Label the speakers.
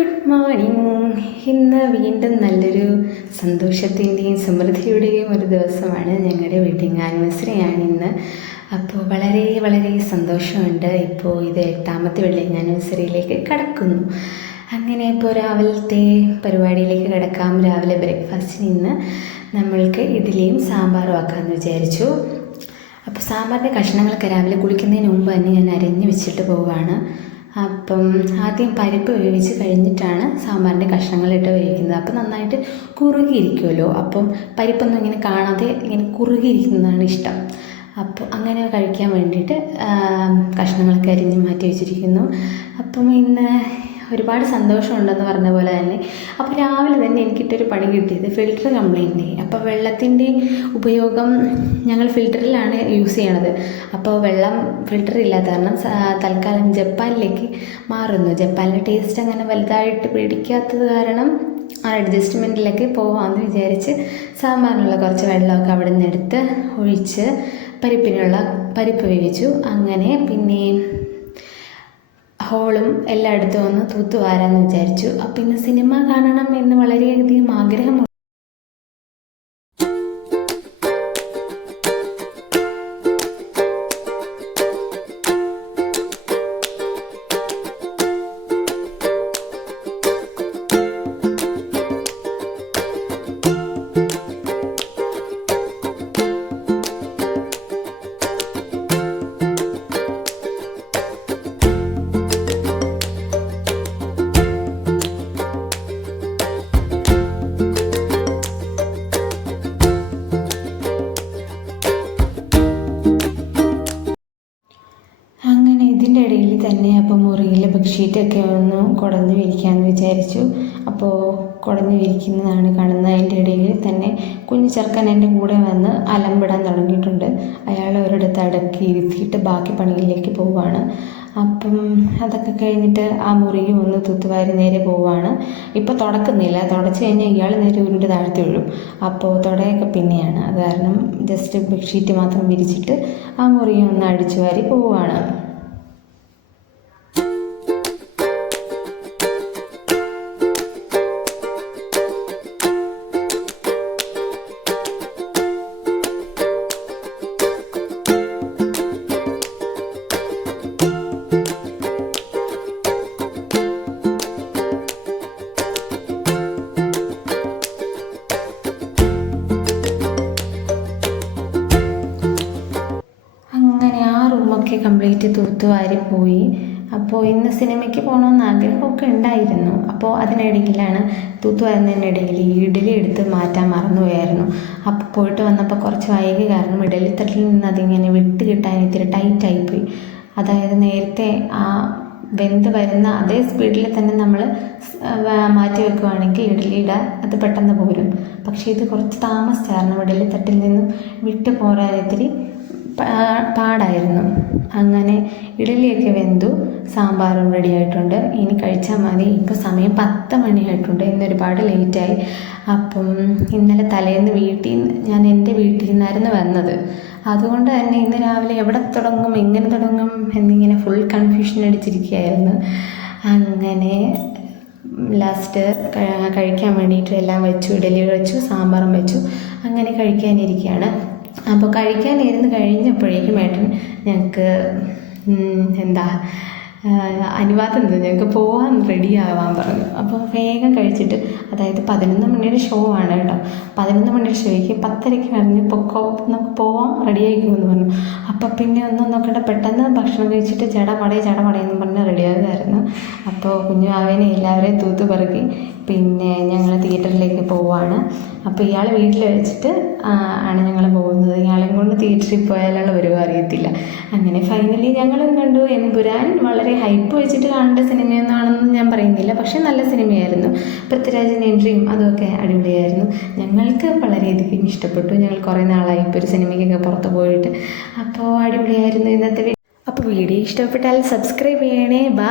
Speaker 1: Good morning ഇന്ന് വീണ്ടും നല്ലൊരു സന്തോഷത്തിന്റെയും സമൃദ്ധിയുടെയും ഒരു ദിവസമാണ് ഞങ്ങളുടെ വെഡിങ് ആനിവേഴ്സറിയാണ് ഇന്ന്. അപ്പോൾ വളരെ വളരെ സന്തോഷമുണ്ട്. ഇപ്പോൾ ഇത് എട്ടാമത്തെ വെഡിങ് ആനിവേഴ്സറിയിലേക്ക് കടക്കുന്നു. അങ്ങനെ ഇപ്പോൾ രാവിലത്തെ പരിപാടിയിലേക്ക് കിടക്കാം. രാവിലെ ബ്രേക്ക്ഫാസ്റ്റിന് ഇന്ന് നമ്മൾക്ക് ഇഡ്ഡലിയും സാമ്പാറും ആക്കാമെന്ന് വിചാരിച്ചു. അപ്പോൾ സാമ്പാറിന്റെ കഷ്ണങ്ങളൊക്കെ രാവിലെ കുളിക്കുന്നതിന് മുമ്പ് തന്നെ ഞാൻ അരിഞ്ഞ് വെച്ചിട്ട് പോവുകയാണ്. അപ്പം ആദ്യം പരിപ്പ് വേവിച്ച് കഴിഞ്ഞിട്ടാണ് സാമ്പാറിന്റെ കഷ്ണങ്ങളിട്ട് വേവിക്കുന്നത്. അപ്പം നന്നായിട്ട് കുറുകിയിരിക്കുമല്ലോ. അപ്പം പരിപ്പൊന്നും ഇങ്ങനെ കാണാതെ ഇങ്ങനെ കുറുകിയിരിക്കുന്നതാണ് ഇഷ്ടം. അപ്പോൾ അങ്ങനെ കഴിക്കാൻ വേണ്ടിയിട്ട് കഷ്ണങ്ങളൊക്കെ അരിഞ്ഞ് മാറ്റി വെച്ചിരിക്കുന്നു. അപ്പം ഇന്ന് ഒരുപാട് സന്തോഷമുണ്ടെന്ന് പറഞ്ഞ പോലെ തന്നെ. അപ്പോൾ രാവിലെ തന്നെ എനിക്കിട്ടൊരു പണി കിട്ടിയത് ഫിൽറ്റർ കംപ്ലൈന്റ് അപ്പോൾ വെള്ളത്തിന്റെ ഉപയോഗം ഞങ്ങൾ ഫിൽറ്ററിലാണ് യൂസ് ചെയ്യണത്. അപ്പോൾ വെള്ളം ഫിൽട്ടർ ഇല്ലാത്ത കാരണം തൽക്കാലം ജപ്പാനിലേക്ക് മാറുന്നു. ജപ്പാനിലെ ടേസ്റ്റ് അങ്ങനെ വലുതായിട്ട് പിടിക്കാത്തത് കാരണം ആ അഡ്ജസ്റ്റ്മെന്റിലേക്ക് പോകാമെന്ന് വിചാരിച്ച് സാമ്പാറിനുള്ള കുറച്ച് വെള്ളമൊക്കെ അവിടെ നിന്ന് എടുത്ത് ഒഴിച്ച് പരിപ്പിനുള്ള പരിപ്പ് വേവിച്ചു. അങ്ങനെ പിന്നെ ഹോളും എല്ലായിടത്തും ഒന്ന് തൂത്തുവാരാന്ന് വിചാരിച്ചു. അപ്പം ഇന്ന് സിനിമ കാണണം എന്ന് വളരെയധികം ആഗ്രഹമുണ്ട്. ഇതിന്റെ ഇടയിൽ തന്നെ അപ്പോൾ മുറിയിലെ ബെഡ്ഷീറ്റൊക്കെ ഒന്ന് കുടഞ്ഞു വിരിക്കാമെന്ന് വിചാരിച്ചു. അപ്പോൾ കുടഞ്ഞു വിരിക്കുന്നതാണ് കാണുന്നത്. അതിന്റെ ഇടയിൽ തന്നെ കുഞ്ഞു ചെറുക്കൻ എന്റെ കൂടെ വന്ന് അലമ്പിടാൻ തുടങ്ങിയിട്ടുണ്ട്. അയാൾ ഒരിടത്ത് അടക്കി ഇരുത്തിയിട്ട് ബാക്കി പണിയിലേക്ക് പോവുകയാണ്. അപ്പം അതൊക്കെ കഴിഞ്ഞിട്ട് ആ മുറിയും ഒന്ന് തൂത്തുവാരി നേരെ പോവുകയാണ്. ഇപ്പോൾ തുടക്കുന്നില്ല. തുടച്ച് കഴിഞ്ഞാൽ ഇയാൾ നേരെ ഉരുണ്ട് താഴ്ത്തി വീഴും. അപ്പോൾ തുടയൊക്കെ പിന്നെയാണ്. അത് കാരണം ജസ്റ്റ് ബെഡ്ഷീറ്റ് മാത്രം വിരിച്ചിട്ട് ആ മുറിയും ഒന്ന് അടിച്ചു വാരി പോവുകയാണ്. കംപ്ലീറ്റ് തൂത്തുവാരി പോയി. അപ്പോൾ ഇന്ന് സിനിമയ്ക്ക് പോകണമെന്ന് ആഗ്രഹമൊക്കെ ഉണ്ടായിരുന്നു. അപ്പോൾ അതിനിടയിലാണ് തൂത്തുവാരുന്നതിനിടയിൽ ഇഡലി എടുത്ത് മാറ്റാൻ മറന്നുപോയായിരുന്നു. അപ്പോൾ പോയിട്ട് വന്നപ്പോൾ കുറച്ച് വൈകി കാരണം ഇഡലി തട്ടിൽ നിന്ന് അതിങ്ങനെ വിട്ട് കിട്ടാൻ ഇത്തിരി ടൈറ്റായിപ്പോയി അതായത് നേരത്തെ ആ വെന്ത് വരുന്ന അതേ സ്പീഡിൽ തന്നെ നമ്മൾ മാറ്റി വെക്കുവാണെങ്കിൽ ഇഡലിയുടെ അത് പെട്ടെന്ന് പോരും. പക്ഷേ ഇത് കുറച്ച് താമസിച്ചായിരുന്നു ഇഡലി തട്ടിൽ നിന്നും വിട്ട് പോരാൻ പാടായിരുന്നു. അങ്ങനെ ഇഡലിയൊക്കെ വെന്തു സാമ്പാറും റെഡി ആയിട്ടുണ്ട്. ഇനി കഴിച്ചാൽ മതി. ഇപ്പോൾ സമയം പത്ത് മണിയായിട്ടുണ്ട്. ഇന്ന് ഒരുപാട് ലേറ്റായി അപ്പം ഇന്നലെ തലേന്ന് വീട്ടിൽ നിന്ന് ഞാൻ എന്റെ വീട്ടിൽ നിന്നായിരുന്നു വന്നത്. അതുകൊണ്ട് തന്നെ ഇന്ന് രാവിലെ എവിടെ തുടങ്ങും എങ്ങനെ തുടങ്ങും എന്നിങ്ങനെ ഫുൾ കൺഫ്യൂഷൻ അടിച്ചിരിക്കുകയായിരുന്നു. അങ്ങനെ ലാസ്റ്റ് കഴിക്കാൻ വേണ്ടിയിട്ട് എല്ലാം വെച്ചു ഇഡലി വെച്ചു സാമ്പാറും വെച്ചു. അങ്ങനെ കഴിക്കാനിരിക്കുകയാണ്. അപ്പോൾ കഴിക്കാനിരുന്ന് കഴിഞ്ഞപ്പോഴേക്കും ഏട്ടൻ ഞങ്ങൾക്ക് എന്താ അനുവാദം തന്നു. ഞങ്ങൾക്ക് പോകാൻ റെഡി ആവാൻ പറഞ്ഞു. അപ്പോൾ വേഗം കഴിച്ചിട്ട് അതായത് പതിനൊന്ന് മണിയുടെ ഷോ ആണ് കേട്ടോ. പതിനൊന്ന് മണിയുടെ ഷോയ്ക്ക് പത്തരയ്ക്ക് പറഞ്ഞ് പൊക്കോ നമുക്ക് പോവാം റെഡി ആയിക്കുമെന്ന് പറഞ്ഞു. അപ്പോൾ പിന്നെ ഒന്നും നോക്കട്ടെ പെട്ടെന്ന് ഭക്ഷണം കഴിച്ചിട്ട് ചട പടയും ചട ജടപടയെന്ന് പറഞ്ഞ് റെഡിയാകുമായിരുന്നു അപ്പോൾ കുഞ്ഞു ആവേനെ എല്ലാവരെയും തൂത്ത് പറക്കി പിന്നെ ഞങ്ങൾ തിയേറ്ററിലേക്ക് പോവുകയാണ് അപ്പോൾ ഇയാൾ വീട്ടിൽ വെച്ചിട്ട് ആണ് ഞങ്ങൾ പോകുന്നത്. ഇയാളെയും കൊണ്ട് തിയേറ്ററിൽ പോയാലുള്ള ഒരു അറിയത്തില്ല. അങ്ങനെ ഫൈനലി ഞങ്ങൾ കണ്ടു? എൻപുരാൻ വളരെ ഹൈപ്പ് വെച്ചിട്ട് കാണേണ്ട സിനിമയൊന്നാണെന്ന് ഞാൻ പറയുന്നില്ല. പക്ഷേ നല്ല സിനിമയായിരുന്നു. പൃഥ്വിരാജിന്റെ എൻട്രിയും അതൊക്കെ അടിപൊളിയായിരുന്നു. ഞങ്ങൾക്ക് വളരെയധികം ഇഷ്ടപ്പെട്ടു. ഞങ്ങൾ കുറേ നാളായി ഇപ്പോൾ ഒരു സിനിമയ്ക്കൊക്കെ പുറത്ത് പോയിട്ട്. അപ്പോൾ അടിപൊളിയായിരുന്നു ഇന്നത്തെ അപ്പോൾ വീഡിയോ ഇഷ്ടപ്പെട്ടാൽ സബ്സ്ക്രൈബ് ചെയ്യണേ. ബാ